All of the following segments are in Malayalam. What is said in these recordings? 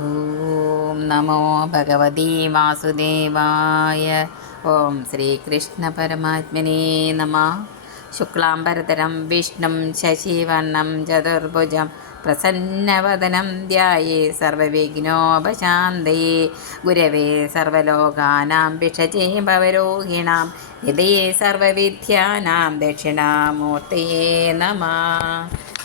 ഓം നമോ ഭഗവതി വാസുദേവായ ഓം ശ്രീകൃഷ്ണ പരമാത്മനേ നമ ശുക്ലാംബരതരം വിഷ്ണും ശശിവർണം ചതുർഭുജം പ്രസന്നവദനം ധ്യായേ സർവവിഘ്നോപശാന്തയേ ഗുരവേ സർവലോകാനാം ഭിഷജേ ഭവരോഹിണാം ഹൃദയേ സർവവിദ്യാനാം ദക്ഷിണാമൂർത്തയേ നമ।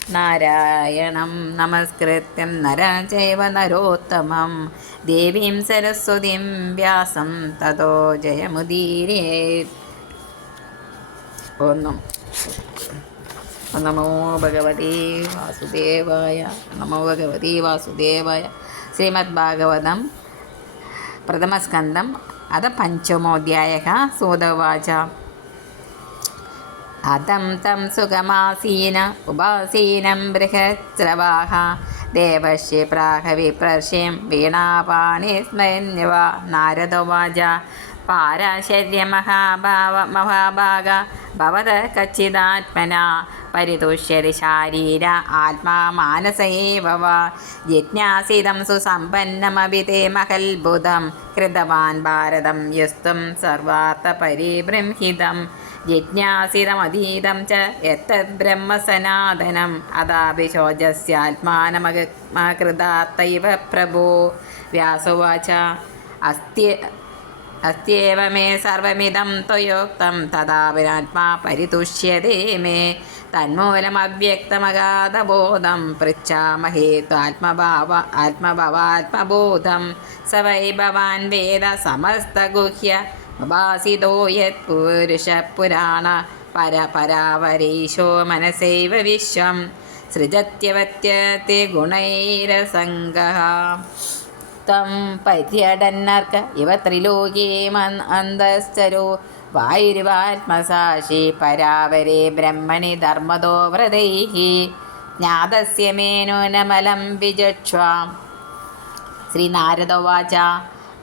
നാരായണം നമസ്കൃത്യം നരചൈവ നരോത്തമം. ദേവീം സരസ്വതിം വ്യാസം തതോ ജയമുദീരേ. ഒന്നും. നമോ ഭഗവതി വാസുദേവായ നമോ ഭഗവതി വാസുദേവായ. ശ്രീമദ് ഭാഗവതം പ്രഥമസ്കന്ധം അത പഞ്ചമോധ്യായ സൂതവാച. അതം തം സുഖമാസീന ഉപാസീനം ബൃഹസ്രവാഹ. ദേവശ്യ പ്രാഹ വിപ്രശ്യം വീണാപാണി സ്മരന്യവ നാരദോവാച പാരാശര്യമഹാഭാവ മഹാഭാഗ ഭവത കച്ചിതാത്മന പരിതുഷ്യതി ശാരീര ആത്മാ മാനസ ഏവ വാ ജിജ്ഞാസിതം സുസമ്പന്നമപി തേ മഹൽബുധം കൃതവാൻ ഭാരതം യസ്തും സർവാർത്ഥ പരിബൃംഹിതം ജിജ്ഞാസിതമതീതം ച എത്തത് ബ്രഹ്മസനാതനം. അതാപി ശോചസ്യാത്മാനമകൃതാർത്ഥൈവ പ്രഭോ. വ്യാസോവാച അസ്ത്യ അസ്ത്യേവ മേ സർവമിതം ത്വയോക്തം തഥാപിനാത്മാ പരിതുഷ്യതേ മേ തന്മൂലമവ്യക്തമഗാധബോധം പൃച്ഛാമഹേ ത്വാത്മഭാവ ആത്മഭവാത്മബോധം സ വൈ ഭവാൻ വേദ സമസ്തഗുഹ്യ ഭാസിതോ യത് പുരുഷപുരാണ പര പരാവരീശോ മനസൈവ വിശ്വം സൃജത്യവത്യത്തെ ഗുണൈരസംഗഃ തം പര്യടന്നർക്ക ഇവ ത്രിലോകീമൻ അന്തശ്ചരോ വായുരുവാത്മസാക്ഷി പരാവരേ ബ്രഹ്മണി ധർമ്മദോ വ്രതൈഹി. ജ്ഞാതസ്യ മേനോനമലം വിജക്ഷ്വാം ശ്രീനാരദോവാച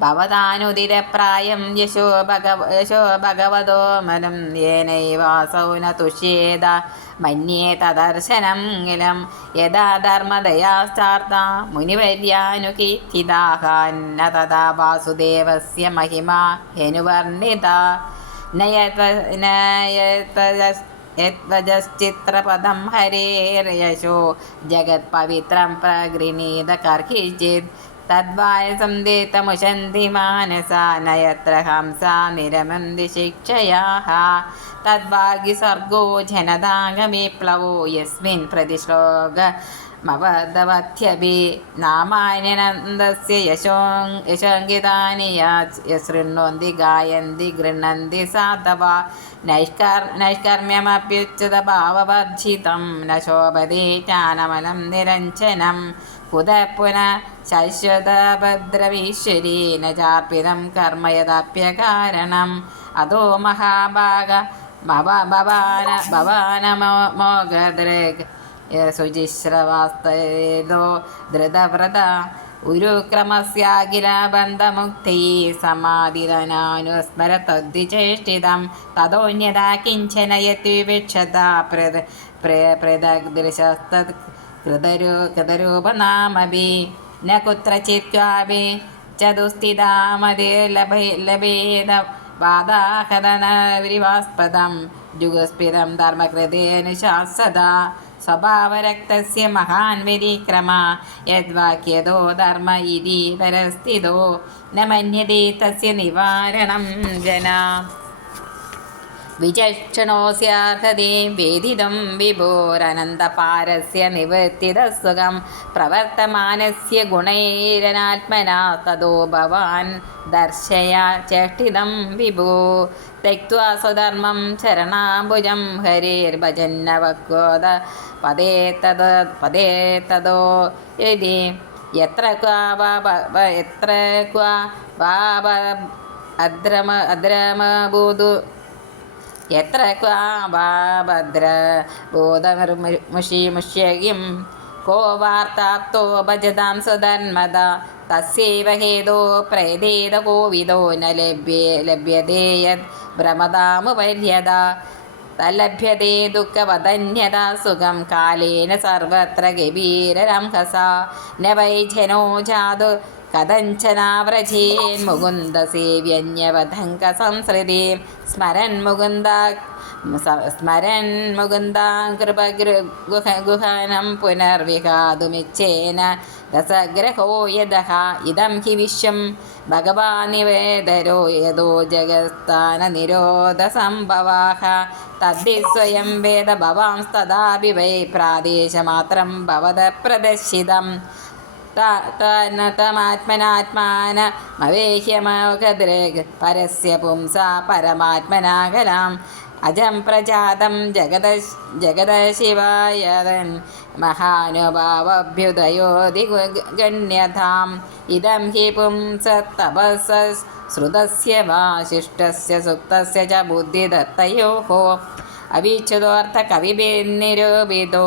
ഭവതാനുദിതപ്രായം യശോ ഭഗവ യശോ ഭഗവതോ മനം യേനൈവാസൗ ന തുഷ്യേത മന്യേ തദർശനം കിലം യഥാ ധർമ്മദയാശ്ചാർത്ത മുനിവര്യാനുകീർത്തിതാഹാന്ന തഥാ വാസുദേവസ്യ മഹിമ ഹനുവർണിത യത്വജശ്ചിത്രപദം ഹരേർയശോ ജഗത്പവിത്രം പ്രഗൃണീത കർഹിച്ചിത് തദ്വായസം ദേത്തമുശന്തി മാനസാ നയത്ര ഹംസാ നിരമന്തി ശിക്ഷയാः തദ്വാഗ്യസർഗോ ജനതാഗവിപ്ലവോ യസ്മിन् പ്രതിശ്ലോക മവദവത്യഭി यशो യശോ യശോങ്കിതാനി യശൃണ്വന്തി ഗായന്തി ഗൃഹന്തി സാധവ. നൈഷ്കർ നൈഷ്കർമ്മ്യമപ്യുച്യുത ഭാവവർജിതം ന ശോഭതി ജ്ഞാനമലം നിരഞ്ജനം കുത പുന ശശ്വതഭദ്രവീശ്വരീ ന ചാർപ്പിതം കർമ്മ യഥാപ്യകാരണം അതോ മഹാഭാഗ ഭവ ഭവാന ഭവാനമോഗദൃഗ് ശുചിശ്രവാസ്തേതോ ധൃതവ്രത. ഉരുക്രമസ്യാഖില ബന്ധമുക്തൈ സമാധിതനാനുസ്മര തദ്വിചേഷ്ടിതം തതോന്യതാ കിഞ്ചന യത്വിവക്ഷത പ്രദ പ്രദഗ്ദൃശസ്തത് കൃതരൂപനാമഭി. കുത്രചിത് ക്വാപി ചതുസ്ഥിതാമതി ലഭേ ലഭേദ വാദാഹതനവിരിവാസ്പദം ജുഗസ്പിതം ധർമ്മകൃതേനുശാസത സ്വഭാവരക്തസ്യ മഹാൻ വിരിക്രമ യദ്വാക്യതോ ധർമ്മ ഇതി പരസ്ഥിതോ ന മന്യതേ തസ്യ നിവാരണം ജന. വിചക്ഷണോസ്യാർഹതേ വേദിതം വിഭോരനന്തപാരസ്യ നിവർത്തിതസുഖം പ്രവർത്തമാനസ്യ ഗുണൈരനാത്മനാ തതോ ഭവാൻ ദർശയാ ചേഷ്ടിതം വിഭോ തെക്വാ സ്വധർമ്മം ശരണാംബുജം ഹരിർഭജന്നവക്വോദ പദേ തത് പദേ തതോ യതി എത്ര ക്വാ എത്ര ക്വാ അദ്രമ അദ്രമബൂതു എത്ര ക്വാഭാഭദ്ര ഭൂതമുഷി മുഷ്യകിം കോ വാർത്താപ്തോ ഭജതാം സുധന്മത തസ്യൈവ ഹേതോ പ്രേതേത കോവിദോ ന ലഭ്യേ ലഭ്യതേ യത് ഭ്രമതാമുപര്യത തലഭ്യതേ ദുഃഖവദന്യത സുഖം കാലേന സർവത്ര ഗഭീരരംഹസ ന വൈ ജനോ ജാതു കഥഞ്ചനാവ്രജേൻ മുകുന്ദ സേവ്യന്യവധങ്ക സംസൃതി. സ്മരൻ മുകുന്ദ സ്മരൻ മുകുന്ദ കൃപഗൃഗുഹ ഗുഹനം പുനർവിഹാതുമിച്ഛേന രസഗ്രഹോ യഥ ഇതം ഹി വിശ്വം. ഭഗവാനിവേദരോ യദോ ജഗസ്ഥാന നിരോധ സംഭവാഹ. തദ്ധി സ്വയം വേദ ഭവാംസ്തദാപി വൈ പ്രാദേശമാത്രം ഭവത പ്രദർശിതം. തമാത്മനാത്മാനമവേഹ്യമകദൃഗ് പരസ്യ പുംസ പരമാത്മനാകലാം. അജം പ്രജാതം ജഗത ജഗദശിവായതൻ മഹാനുഭാവഭ്യുദയോധി ഗണ്യതാം ഇതം ഹി പുംസത്തപസ ശ്രുതസ്യ വാശിഷ്ടസ്യ സുക്തസ്യ ച ബുദ്ധിദത്തയോः. അവിച്യുതോർത്ഥ കവിഭിർനിരൂപിതോ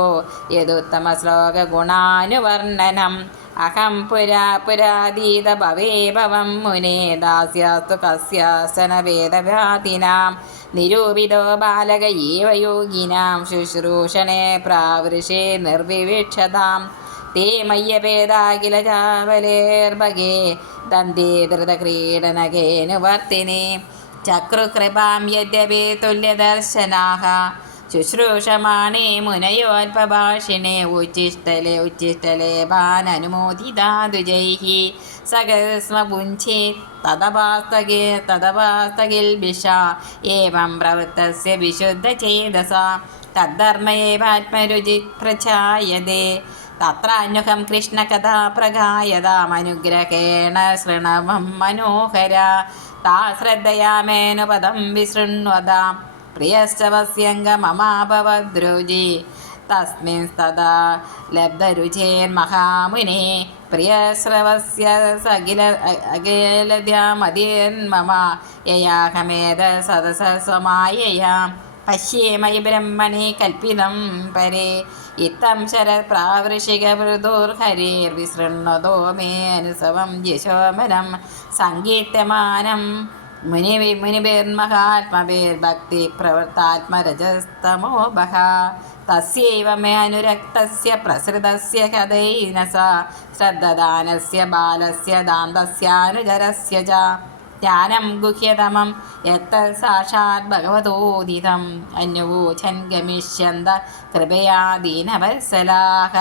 യദുത്തമശ്ലോകഗുണാനുവർണനം അഹം പുരാ പുരാതീത ഭവേഭവം മുനെ ദാസ്യാസ്തു കസ്യാസന വേദവ്യാധിനാം നിരൂപിതോ ബാലക യോഗിനാം. ശുശ്രൂഷണേ പ്രാവൃഷേ നിർവിവീക്ഷതാം. തേ മയ്യപേദാഖില ചാവലേർഭഗേ ദന്തേ ധൃതക്രീഡനകേനുവർത്തിനെ ചക്രുകൃപാം യദ്യപി തുല്യദർശനാഹ. ശുശ്രൂഷമാണേ മുനയോൽപഭാഷിണേ ഉച്ചിഷ്ടലെ ഉച്ചിഷ്ടലെ ഭാനനുമോദിതാതു ജൈഹി സകസ്മപുഞ്ചി തദപാസ്തകേ തദപാസ്തകിൽ ഭിഷ. ഏവം പ്രവൃത്തസ്യ വിശുദ്ധചേതസ. തദ്ധർമ്മയേവാത്മരുചി പ്രചായതേ തത്രാന്യുഹം കൃഷ്ണകഥാ പ്രഗായതാമനുഗ്രഹേണ ശൃണവം മനോഹര. താ ശ്രദ്ധയാമേനുപദം വിശൃണ്വതാം. പ്രിയശ്ച വസ്യംഗമമാഭവദ്രുജി തസ്മിൻസ്തദാ ലബ്ധരുചേർമഹാമുനെ പ്രിയശ്രവസ്യ സകില അഖിലദ്യാമതിർമമ യയാഹമേധ സദസ സ്വമായയാം. പശ്യേമയി ബ്രഹ്മണി കൽപ്പിതം പരേ. ഇത്തം ശരപ്രാവൃഷികമൃദുർഹരിർവിസൃണ്ണതോ മേ അനുസവം യശോമരം സങ്കീർത്തമാനം മുനി മുനിഭിർമഹാത്മഭിർഭക്തി പ്രവൃത്താത്മരജസ്തമോ ബഹ തസ്യൈവ മേ അനുരക്തസ്യ പ്രസൃതസ്യ കഥൈനസ ശ്രദ്ധദാനസ്യ ബാലസ്യ ദാന്തസ്യാനുജരസ്യ ച ജ്ഞാനം ഗുഹ്യതമം യത്ത സാക്ഷാത് ഭഗവതോദിതം അന്വോചൻ ഗമിഷ്യന്ത കൃപയാ ദീനവത്സലാഹ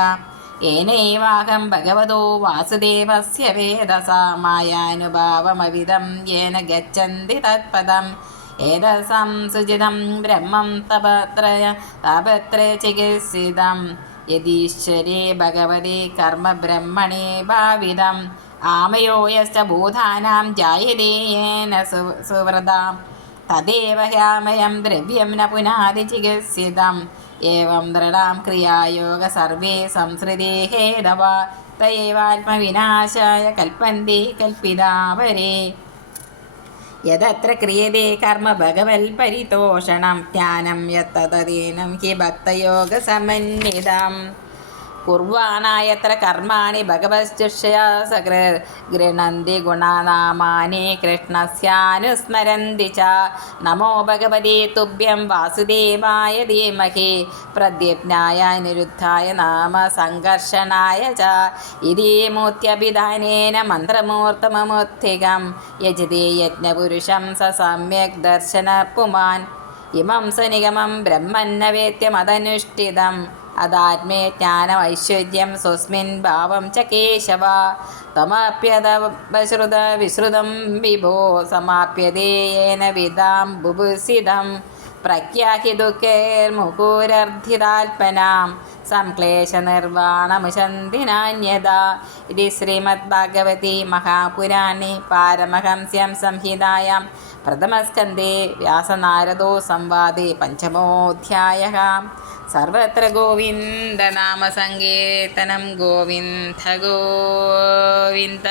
ഏനൈവാഹം ഭഗവതോ വാസുദേവസ്യ വേദസ മായാനുഭാവമവിധം യേന ഗച്ഛന്തി തത്പദം ഏതസം സുജിതം ബ്രഹ്മം തപത്രയ തപത്ര ചികിത്സിതം യദീശ്വരേ ഭഗവതി കർമ്മബ്രഹ്മണേ ഭാവിതം ആമയോ യശ്ച ഭൂതാനാം ജായതേ യേന സു- സുവ്രതാം തദേവ ഹ്യാമയം ദ്രവ്യം ന പുനാതി ചികിത്സിതം. ഏവം ദൃഢാം ക്രിയായോഗ സർവേ സംസൃതേ ഹേതവ. തയേവാത്മവിനാശായ കൽപ്പന്തി കൽപ്പിതാവരേ യദത്ര ക്രിയതേ കർമ്മ ഭഗവൽ പരിതോഷണം. ജ്ഞാനം യത്തതീനം ഹി ഭക്തയോഗസമന്വിതം കുർവാണായത്ര കർമാണി ഭഗവശ്ചുഷയാ സകൃ ഗൃണന്തി ഗുണനാമാനി കൃഷ്ണസ്യാനുസ്മരന്തി ച നമോ ഭഗവതി തുഭ്യം വാസുദേവായ ധീമഹി പ്രദ്യജ്ഞായ നിരുദ്ധായ നാമ സംഘർഷണായ ച ഇതി മൂർത്യഭിധാനേന യജതി യജ്ഞപുരുഷം സ സമ്യക് ദർശന പുമാൻ ഇമം സനിഗമം ബ്രഹ്മന്നവേദ്യമതനുഷ്ഠിതം അതാത്മേ ജ്ഞാനമൈശ്വര്യം സ്വസ്മിൻ ഭാവം ച കേശവ. തമാപ്യതശ്രുത വിശ്രുതം വിഭോ സമാപ്യതേന വിധാം ബുഭുസിതം പ്രഖ്യാഹി ദുഃഖേർമുഹൂരർദ്ധിതാത്മനാം സംക്ലേശനിർവാണമുശന്തിനാന്യത ഇത് ശ്രീമദ്ഭാഗവതി മഹാപുരാണി പാരമഹംസ്യം സംഹിതായാം. പ്രഥമസ്കന്ധേ വ്യാസനാരദോ സംവാദേ പഞ്ചമോധ്യായ സർവത്ര ഗോവിന്ദനാമസങ്കീർത്തനം ഗോവിന്ദ ഗോവിന്ദ.